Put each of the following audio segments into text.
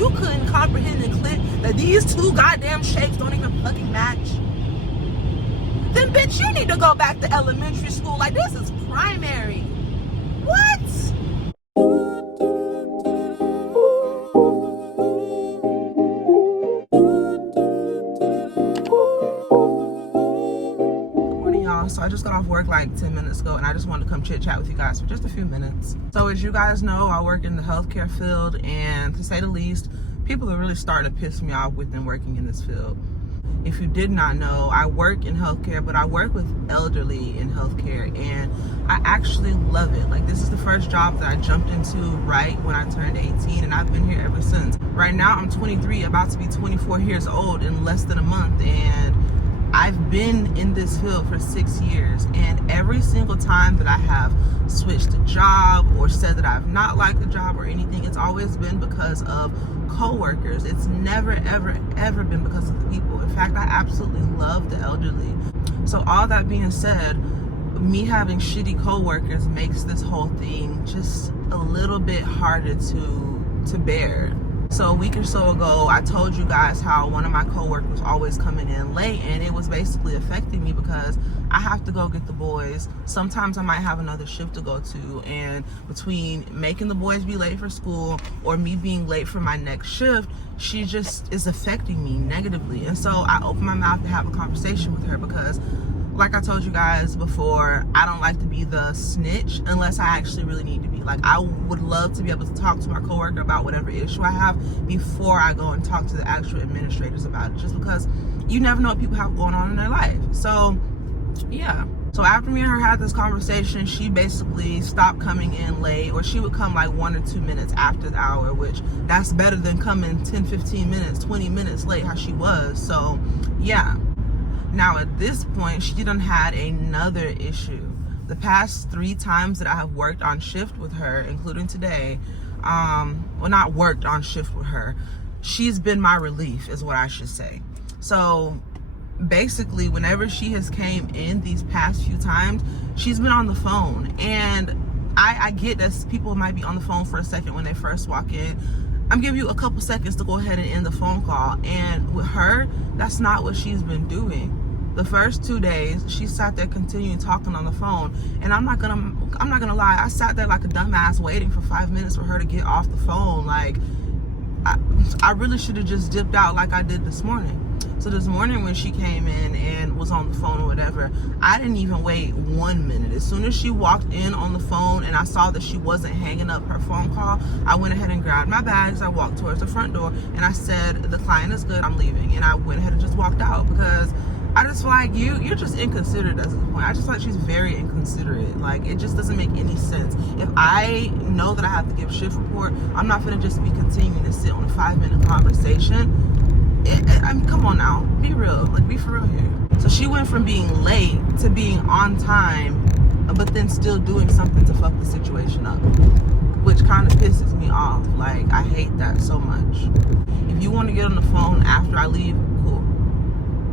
you couldn't comprehend and click that these two goddamn shapes don't even fucking match, then bitch, you need to go back to elementary school. Like, this is primary. What? So I just got off work like 10 minutes ago, and I just wanted to come chit chat with you guys for just a few minutes. So as you guys know, I work in the healthcare field, and to say the least, people are really starting to piss me off with them working in this field. If you did not know, I work in healthcare, but I work with elderly in healthcare, and I actually love it. Like, this is the first job that I jumped into right when I turned 18, and I've been here ever since. Right now, I'm 23, about to be 24 years old in less than a month, and I've been in this field for 6 years, and every single time that I have switched a job or said that I've not liked the job or anything, it's always been because of coworkers. It's never, ever, ever been because of the people. In fact, I absolutely love the elderly. So all that being said, me having shitty coworkers makes this whole thing just a little bit harder to bear. So a week or so ago, I told you guys how one of my coworkers was always coming in late, and it was basically affecting me because I have to go get the boys. Sometimes I might have another shift to go to, and between making the boys be late for school or me being late for my next shift, she just is affecting me negatively. And so I opened my mouth to have a conversation with her because, like I told you guys before, I don't like to be the snitch unless I actually really need to be. Like, I would love to be able to talk to my coworker about whatever issue I have before I go and talk to the actual administrators about it, just because you never know what people have going on in their life. So yeah, so after me and her had this conversation, she basically stopped coming in late, or she would come like 1 or 2 minutes after the hour, which that's better than coming 10, 15 minutes, 20 minutes late how she was. So yeah. Now at this point, she done had another issue. The past 3 times that I have worked on shift with her, including today, well, not worked on shift with her, she's been my relief is what I should say. So basically, whenever she has came in these past few times, she's been on the phone. And I get that people might be on the phone for a second when they first walk in. I'm giving you a couple seconds to go ahead and end the phone call. And with her, that's not what she's been doing. The first 2 days, she sat there continuing talking on the phone, and I'm not gonna lie, I sat there like a dumbass waiting for 5 minutes for her to get off the phone. Like, I really should have just dipped out like I did this morning. So this morning when she came in and was on the phone or whatever, I didn't even wait 1 minute. As soon as she walked in on the phone and I saw that she wasn't hanging up her phone call, I went ahead and grabbed my bags. I walked towards the front door and I said, "The client is good, I'm leaving." And I went ahead and just walked out because I just feel like you're just inconsiderate at this point. I just feel like she's very inconsiderate. Like, it just doesn't make any sense. If I know that I have to give a shift report, I'm not gonna just be continuing to sit on a 5-minute conversation. I mean, come on now, be real, like, be for real here. So she went from being late to being on time, but then still doing something to fuck the situation up, which kind of pisses me off. Like, I hate that so much. If you want to get on the phone after I leave, cool.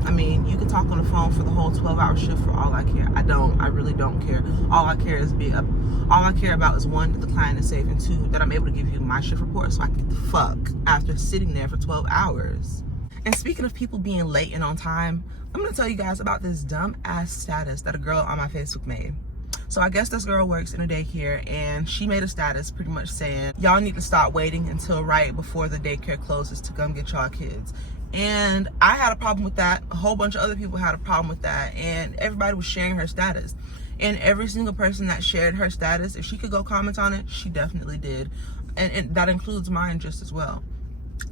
I mean, you can talk on the phone for the whole 12-hour shift for all I care. I really don't care. All I care about is 1, that the client is safe, and 2, that I'm able to give you my shift report so I can get the fuck after sitting there for 12 hours. And speaking of people being late and on time, I'm gonna tell you guys about this dumb ass status that a girl on my Facebook made. So I guess this girl works in a daycare, and she made a status pretty much saying, y'all need to stop waiting until right before the daycare closes to come get y'all kids. And I had a problem with that. A whole bunch of other people had a problem with that, and everybody was sharing her status. And every single person that shared her status, if she could go comment on it, she definitely did. And that includes mine just as well.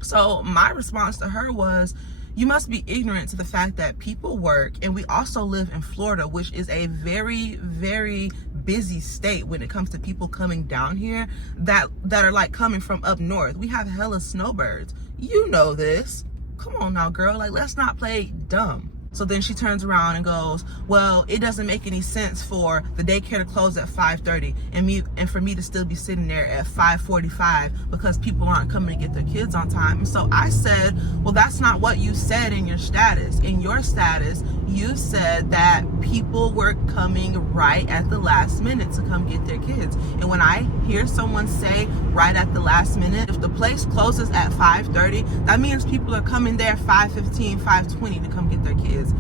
So my response to her was, you must be ignorant to the fact that people work, and we also live in Florida, which is a very, very busy state when it comes to people coming down here that are like coming from up north. We have hella snowbirds. You know this. Come on now, girl. Like, let's not play dumb. So then she turns around and goes, well, it doesn't make any sense for the daycare to close at 5:30 and for me to still be sitting there at 5:45 because people aren't coming to get their kids on time. And so I said, well, that's not what you said in your status. In your status, you said that people were coming right at the last minute to come get their kids. And when I hear someone say right at the last minute, if the place closes at 5:30, that means people are coming there 5:15, 5:20 to come get their kids.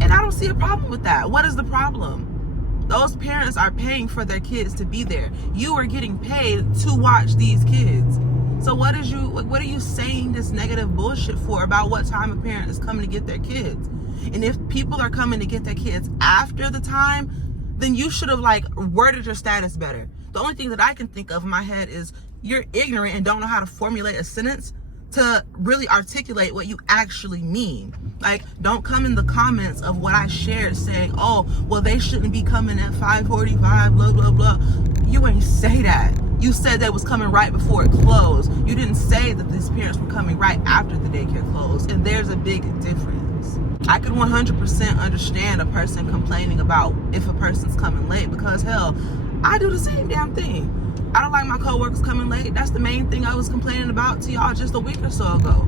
And I don't see a problem with that. What is the problem? Those parents are paying for their kids to be there. You are getting paid to watch these kids. So what are you saying this negative bullshit for about what time a parent is coming to get their kids? And if people are coming to get their kids after the time, then you should have like worded your status better. The only thing that I can think of in my head is you're ignorant and don't know how to formulate a sentence to really articulate what you actually mean. Like, don't come in the comments of what I shared saying, oh, well, they shouldn't be coming at 5:45, blah, blah, blah. You ain't say that. You said they was coming right before it closed. You didn't say that these parents were coming right after the daycare closed. And there's a big difference. I could 100% understand a person complaining about if a person's coming late because, hell, I do the same damn thing. I don't like my coworkers coming late. That's the main thing I was complaining about to y'all just a week or so ago.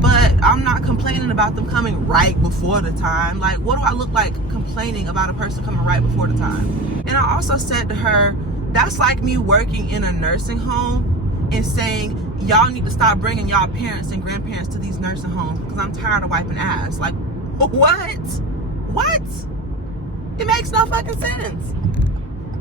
But I'm not complaining about them coming right before the time. Like, what do I look like complaining about a person coming right before the time? And I also said to her, that's like me working in a nursing home and saying, y'all need to stop bringing y'all parents and grandparents to these nursing homes because I'm tired of wiping ass. Like, what? What? It makes no fucking sense.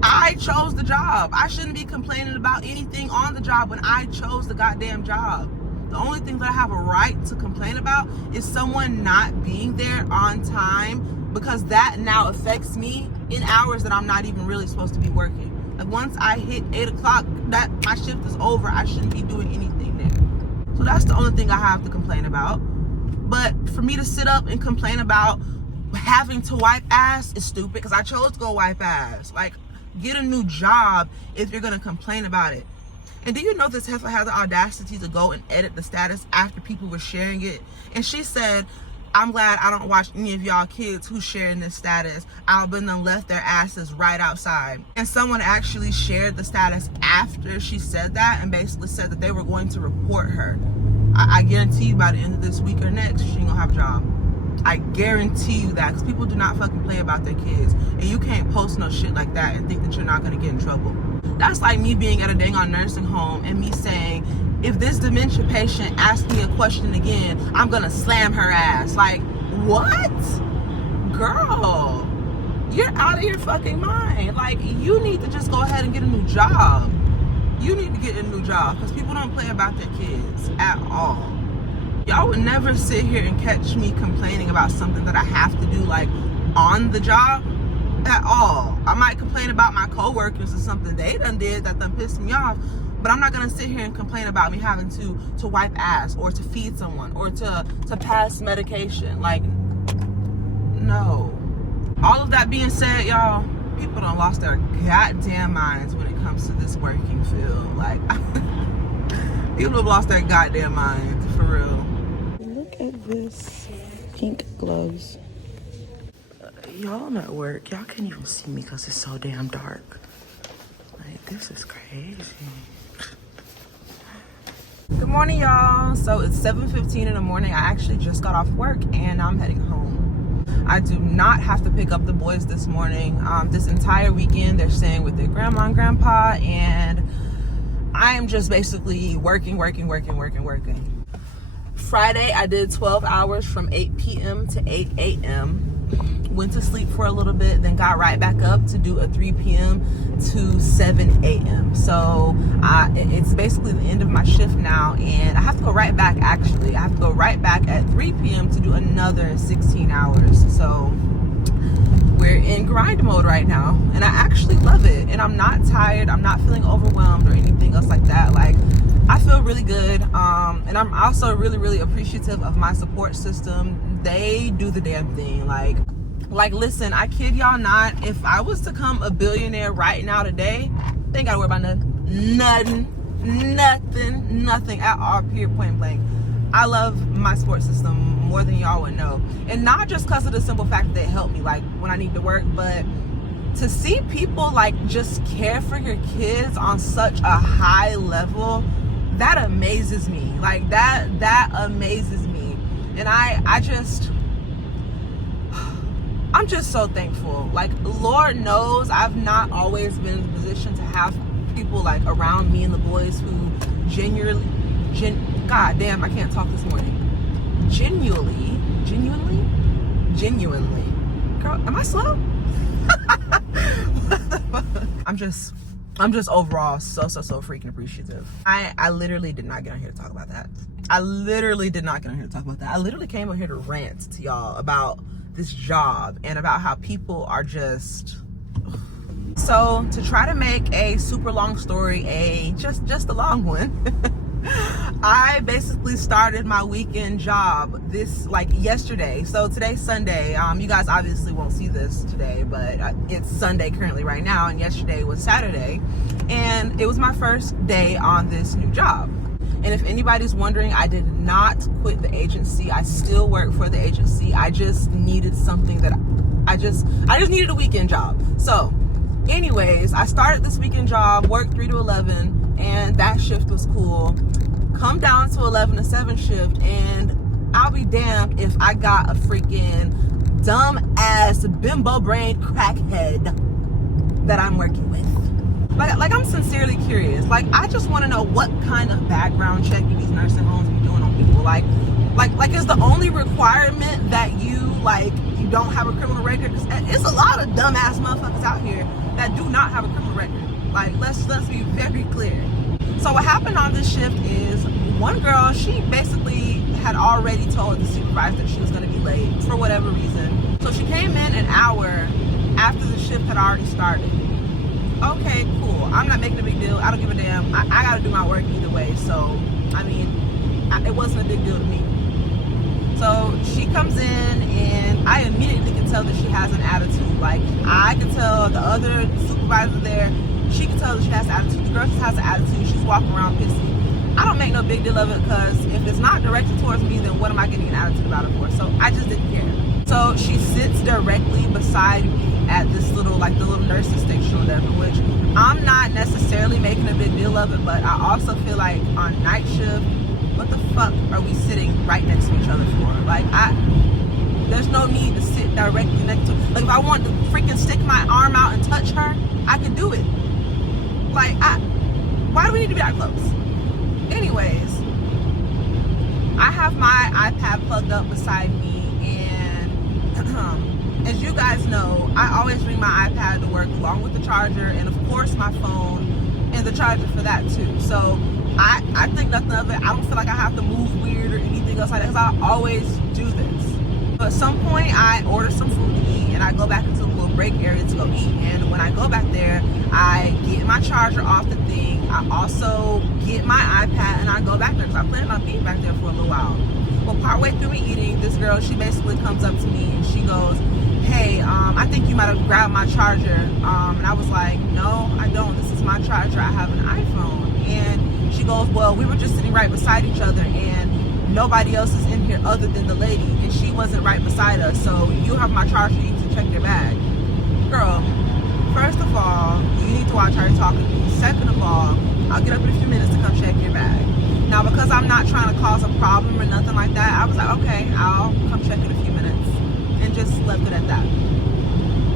I chose the job. I shouldn't be complaining about anything on the job when I chose the goddamn job. The only thing that I have a right to complain about is someone not being there on time because that now affects me in hours that I'm not even really supposed to be working. Like once I hit 8 o'clock, that my shift is over. I shouldn't be doing anything there. So that's the only thing I have to complain about. But for me to sit up and complain about having to wipe ass is stupid because I chose to go wipe ass. Like, get a new job if you're gonna complain about it. And do you know this heifer had the audacity to go and edit the status after people were sharing it? And she said, I'm glad I don't watch any of y'all kids who's sharing this status. Albinism left their asses right outside. And someone actually shared the status after she said that and basically said that they were going to report her. I guarantee you by the end of this week or next, she ain't gonna have a job. I guarantee you that, because people do not fucking play about their kids. And you can't post no shit like that and think that you're not gonna get in trouble. That's like me being at a dang on nursing home and me saying, if this dementia patient asks me a question again, I'm gonna slam her ass. Like, what? Girl, you're out of your fucking mind. Like, you need to just go ahead and get a new job. You need to get a new job because people don't play about their kids at all. Y'all would never sit here and catch me complaining about something that I have to do, like, on the job at all. I might complain about my coworkers or something they done did that done pissed me off, but I'm not gonna sit here and complain about me having to wipe ass or to feed someone or to pass medication. Like, no. All of that being said, y'all, people done lost their goddamn minds when it comes to this working field. Like, people have lost their goddamn minds, for real. Look at this pink gloves. Y'all not at work. Y'all can't even see me because it's so damn dark. Like, this is crazy. Good morning, y'all. So it's 7:15 in the morning. I actually just got off work and I'm heading home. I do not have to pick up the boys this morning. This entire weekend they're staying with their grandma and grandpa, and I am just basically working. Friday I did 12 hours from 8 p.m. to 8 a.m. Went to sleep for a little bit, then got right back up to do a 3 p.m. to 7 a.m. So it's basically the end of my shift now, and I have to go right back. Actually, I have to go right back at 3 p.m. to do another 16 hours. So we're in grind mode right now, and I actually love it. And I'm not tired. I'm not feeling overwhelmed or anything else like that. Like, I feel really good. And I'm also really appreciative of my support system. They do the damn thing. Like, listen, I kid y'all not. If I was to become a billionaire right now today, they ain't gotta worry about nothing at all, period, point blank. I love my support system more than y'all would know. And not just because of the simple fact that they help me like when I need to work, but to see people like just care for your kids on such a high level, that amazes me. Like that amazes me. And I'm just so thankful. Like, Lord knows I've not always been in the position to have people like around me and the boys who God damn, I can't talk this morning. Genuinely. Girl, am I slow? I'm just overall so freaking appreciative. I literally did not get on here to talk about that. I literally came on here to rant to y'all about this job and about how people are just... So to try to make a super long story just a long one, I basically started my weekend job yesterday. So today's Sunday. You guys obviously won't see this today, but it's Sunday currently right now, and yesterday was Saturday, and it was my first day on this new job. And if anybody's wondering, I did not quit the agency. I still work for the agency. I just needed something that I just needed a weekend job. So anyways, I started this weekend job, worked 3 to 11, and that shift was cool. Come down to 11 to 7 shift, and I'll be damned if I got a freaking dumb ass bimbo brain crackhead that I'm working with. Like I'm sincerely curious. Like, I just want to know what kind of background check do these nursing homes be doing on people. Like is the only requirement that you don't have a criminal record? It's a lot of dumbass motherfuckers out here that do not have a criminal record. Like, let's be very clear. So what happened on this shift is one girl, she basically had already told the supervisor that she was going to be late for whatever reason. So she came in an hour after the shift had already started. Okay, cool. I'm not making a big deal. I don't give a damn. I got to do my work either way. So, I mean, it wasn't a big deal to me. So she comes in, and I immediately can tell that she has an attitude. Like, I can tell the other supervisor there, she can tell that she has an attitude. The girl just has an attitude. She's walking around pissy. I don't make no big deal of it, because if it's not directed towards me, then what am I getting an attitude about it for? So I just didn't care. So she sits directly beside me at this little, the little nursing station or whatever, which I'm not necessarily making a big deal of it, but I also feel like on night shift, what the fuck are we sitting right next to each other for? Like, there's no need to sit directly next to, like, if I want to freaking stick my arm out and touch her, I can do it. Like, why do we need to be that close? Anyways, I have my iPad plugged up beside me, and as you guys know, I always bring my iPad to work along with the charger, and of course my phone and the charger for that too. So I think nothing of it. I don't feel like I have to move weird or anything else like that, because I always do this. But at some point I order some food to eat, and I go back into the little break area to go eat. And when I go back there, I get my charger off the thing. I also get my iPad, and I go back there, because I plan on being back there for a little while. Well, partway through me eating, this girl, she basically comes up to me and she goes, hey, I think you might have grabbed my charger. And I was like, no, I don't. This is my charger. I have an iPhone. And she goes, well, we were just sitting right beside each other, and nobody else is in here other than the lady, and she wasn't right beside us, so you have my charger, you need to check your bag. Girl, first of all, you need to watch how you're talking to me. Second of all, I'll get up in a few minutes to come check your bag. Now, because I'm not trying to cause a problem or nothing like that, I was like, okay, I'll come check in a few minutes, and just left it at that.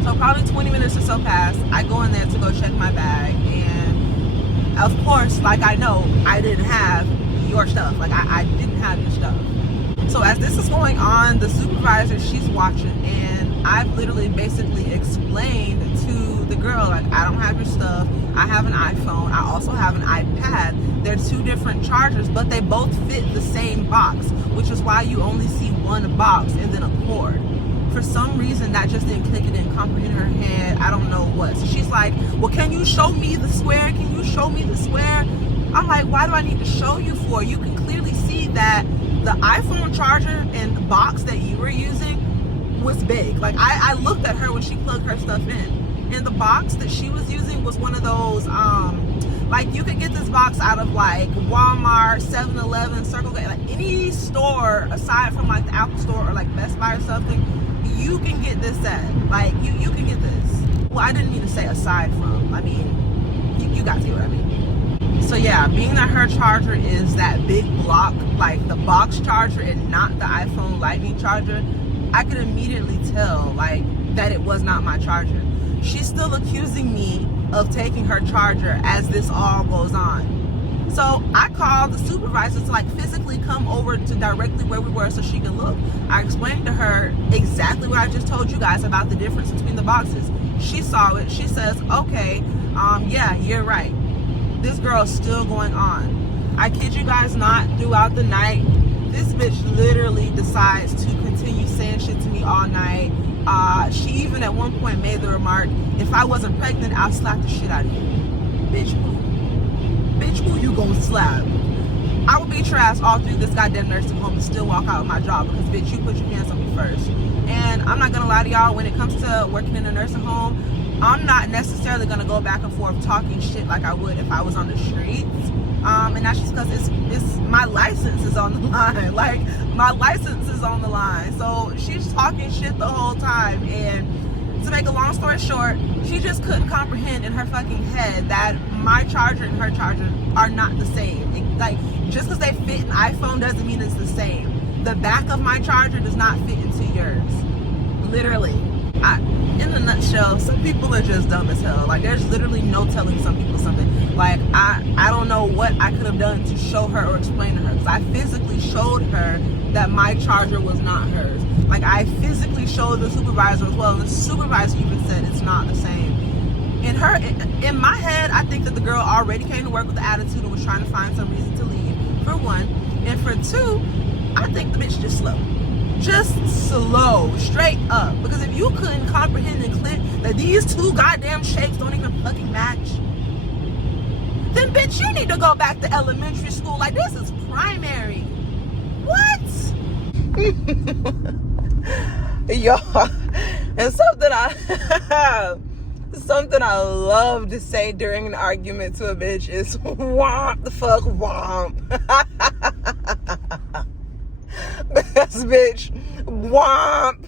So probably 20 minutes or so passed. I go in there to go check my bag, and of course, like, I know I didn't have your stuff. Like, I didn't have your stuff. So as this is going on, the supervisor, she's watching, and I've literally basically explained to the girl, like, I don't have your stuff. I have an iPhone. I also have an iPad. They're two different chargers, but they both fit the same box, which is why you only see one box and then a cord. For some reason, that just didn't click. It didn't comprehend her head. I don't know what. So she's like, well, can you show me the square? Can you show me the square? I'm like, why do I need to show you for? You can clearly see that the iPhone charger and the box that you were using was big. Like, I looked at her when she plugged her stuff in. And the box that she was using was one of those, Like, you could get this box out of like Walmart, 7-Eleven, Circle K, like any store aside from like the Apple store or like Best Buy or something. You can get this set. Like, you can get this. Well, I didn't mean to say aside from. I mean, you guys see what I mean. So yeah, being that her charger is that big block, like the box charger and not the iPhone Lightning charger, I could immediately tell like that it was not my charger. She's still accusing me of taking her charger as this all goes on. So I called the supervisor to like physically come over to directly where we were so she could look. I explained to her exactly what I just told you guys about the difference between the boxes. She saw it. She says, okay, yeah, you're right. This girl is still going on. I kid you guys not, throughout the night, this bitch literally decides to continue saying shit to me all night. She even at one point made the remark, if I wasn't pregnant, I'll slap the shit out of you. Bitch, who? Bitch, who you gonna slap? I would beat your ass all through this goddamn nursing home and still walk out of my job because, bitch, you put your hands on me first. And I'm not gonna lie to y'all, when it comes to working in a nursing home, I'm not necessarily gonna go back and forth talking shit like I would if I was on the streets. And that's just because it's my license is on the line. Like, my license is on the line. So she's talking shit the whole time. And to make a long story short, she just couldn't comprehend in her fucking head that my charger and her charger are not the same. Like, just because they fit an iPhone doesn't mean it's the same. The back of my charger does not fit into yours. Literally. In a nutshell, some people are just dumb as hell. Like, there's literally no telling some people something. Like, I don't know what I could have done to show her or explain to her, because I physically showed her that my charger was not hers. Like, I physically showed the supervisor as well, and the supervisor even said it's not the same. In my head, I think that the girl already came to work with the attitude and was trying to find some reason to leave, for one. And for two, I think the bitch just slow. Just slow, straight up. Because if you couldn't comprehend and click that these two goddamn shapes don't even fucking match, then bitch, you need to go back to elementary school. Like, this is primary. What? Y'all, and something I love to say during an argument to a bitch is womp the fuck womp. Because, bitch, womp.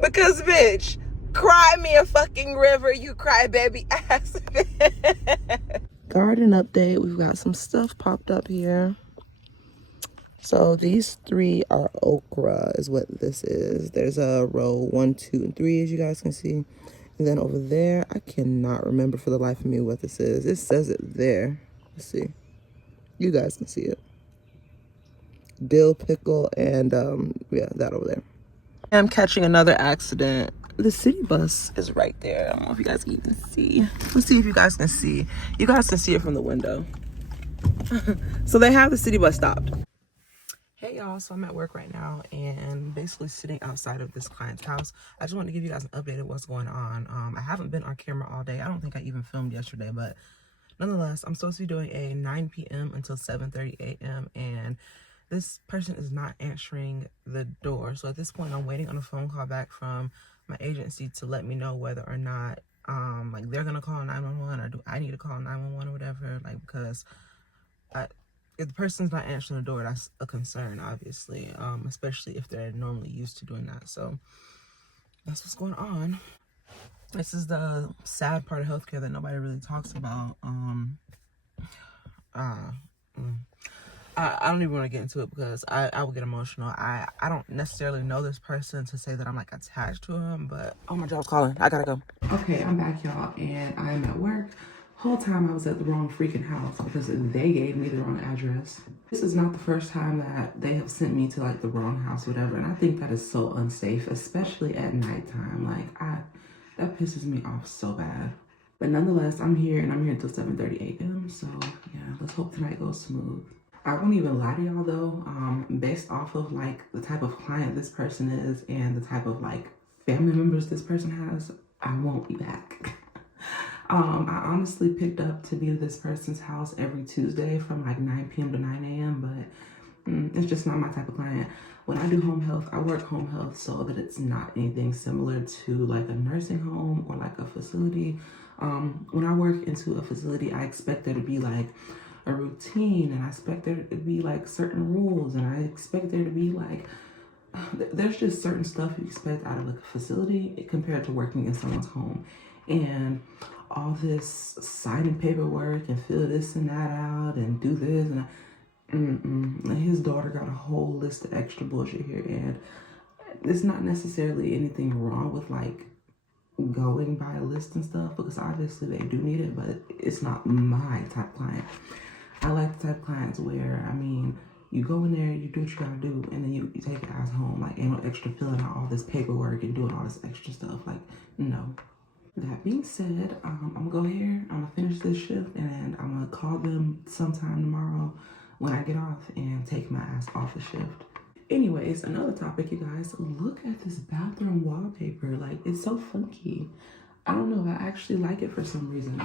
Because, bitch, cry me a fucking river, you cry baby ass. Garden update. We've got some stuff popped up here. So these 3 are okra is what this is. There's a row 1, 2, and 3, as you guys can see. And then over there, I cannot remember for the life of me what this is. It says it there. Let's see. You guys can see it. Dill pickle and yeah, that over there. I'm catching another accident. The city bus is right there. I don't know if you guys can even see. Let's see if you guys can see. You guys can see it from the window. So they have the city bus stopped. Hey y'all, so I'm at work right now and basically sitting outside of this client's house. I just wanted to give you guys an update of what's going on. I haven't been on camera all day. I don't think I even filmed yesterday, but nonetheless, I'm supposed to be doing a 9 p.m. until 7:30 a.m. and this person is not answering the door. So at this point, I'm waiting on a phone call back from my agency to let me know whether or not like they're gonna call 911 or do I need to call 911 or whatever. Like, because if the person's not answering the door, that's a concern, obviously, especially if they're normally used to doing that. So that's what's going on. This is the sad part of healthcare that nobody really talks about. I don't even want to get into it because I will get emotional. I don't necessarily know this person to say that I'm like attached to him, but oh, my job's calling. I gotta go. Okay, I'm back, y'all, and I'm at work. Whole time I was at the wrong freaking house because they gave me the wrong address. This is not the first time that they have sent me to like the wrong house, whatever, and I think that is so unsafe, especially at nighttime. Like, that pisses me off so bad. But nonetheless, I'm here and I'm here until 7:30 a.m. So yeah, let's hope tonight goes smooth. I won't even lie to y'all though, based off of like the type of client this person is and the type of like family members this person has, I won't be back. I honestly picked up to be to this person's house every Tuesday from like 9 p.m. to 9 a.m. but it's just not my type of client. When I do home health, I work home health so that it's not anything similar to like a nursing home or like a facility. When I work into a facility, I expect there to be like a routine, and I expect there to be like certain rules, and I expect there to be like, there's just certain stuff you expect out of a facility compared to working in someone's home. And all this signing paperwork and fill this and that out and do this and his daughter got a whole list of extra bullshit here, and it's not necessarily anything wrong with like going by a list and stuff, because obviously they do need it, but it's not my type client. I like the type of clients where, I mean, you go in there, you do what you gotta do, and then you take your ass home. Like, ain't no extra filling out all this paperwork and doing all this extra stuff. Like, no. That being said, I'm gonna go here, I'm gonna finish this shift, and I'm gonna call them sometime tomorrow when I get off and take my ass off the shift. Anyways, another topic, you guys. Look at this bathroom wallpaper. Like, it's so funky. I don't know, I actually like it for some reason.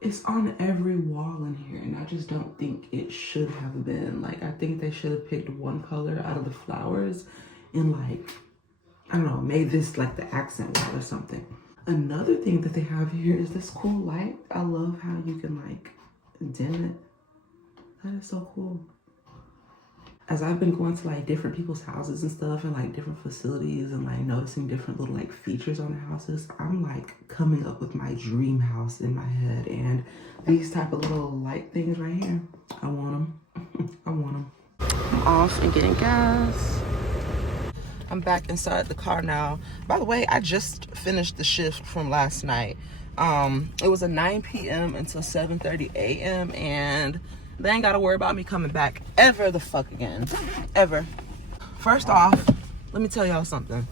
It's on every wall in here, and I just don't think it should have been. Like, I think they should have picked one color out of the flowers and like, I don't know, made this like the accent wall or something. Another thing that they have here is this cool light. I love how you can like dim it. That is so cool. As I've been going to like different people's houses and stuff, and like different facilities, and like noticing different little like features on the houses, I'm like coming up with my dream house in my head. And these type of little light things right here, I want them. I want them. I'm off and getting gas. I'm back inside the car now. By the way, I just finished the shift from last night. It was a 9 p.m. until 7:30 a.m. and they ain't gotta worry about me coming back ever the fuck again. Ever. First off, let me tell y'all something.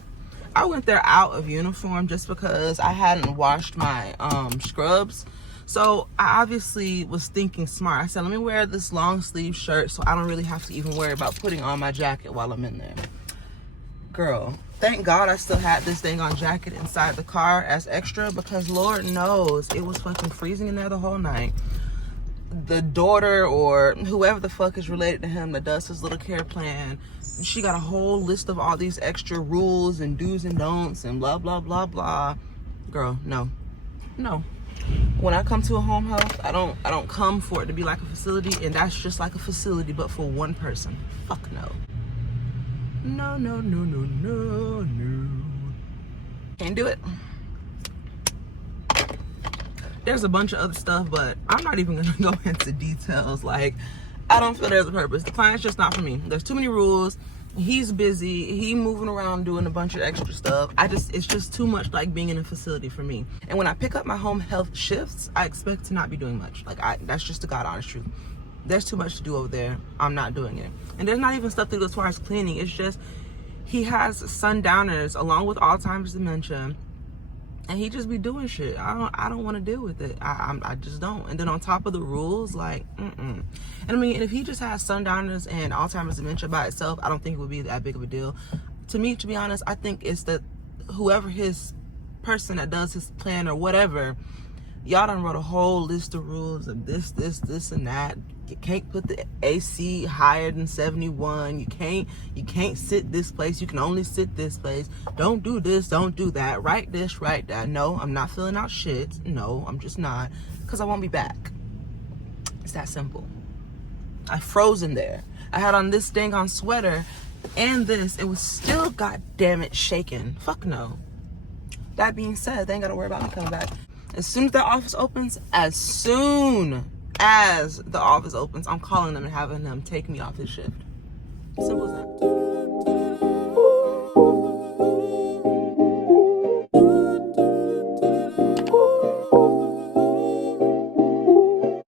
I went there out of uniform just because I hadn't washed my scrubs. So I obviously was thinking smart. I said, let me wear this long sleeve shirt so I don't really have to even worry about putting on my jacket while I'm in there. Girl, thank God I still had this dang on jacket inside the car as extra, because Lord knows it was fucking freezing in there the whole night. The daughter, or whoever the fuck is related to him that does his little care plan, she got a whole list of all these extra rules and do's and don'ts and blah blah blah blah. Girl, no. When I come to a home health, I don't come for it to be like a facility, and that's just like a facility but for one person. Fuck no. No. Can't do it. There's a bunch of other stuff, but I'm not even gonna go into details. Like, I don't feel there's a purpose. The client's just not for me. There's too many rules. He's busy. He moving around doing a bunch of extra stuff. It's just too much like being in a facility for me. And when I pick up my home health shifts, I expect to not be doing much. Like, that's just the God honest truth. There's too much to do over there. I'm not doing it. And there's not even stuff to do as far as cleaning. It's just, he has sundowners along with Alzheimer's dementia, and he just be doing shit. I don't want to deal with it. I just don't. And then on top of the rules, like, And I mean, if he just has sundowners and Alzheimer's dementia by itself, I don't think it would be that big of a deal. To me, to be honest, I think it's that whoever his person that does his plan or whatever, y'all done wrote a whole list of rules of this and that. You can't put the AC higher than 71. You can't sit this place. You can only sit this place. Don't do this, don't do that. Write this, write that. No, I'm not filling out shit. No, I'm just not. Because I won't be back. It's that simple. I froze in there. I had on this dang on sweater and this. It was still, goddamn it, shaking. Fuck no. That being said, they ain't got to worry about me coming back. As soon as the office opens, I'm calling them and having them take me off this shift. Simple as that.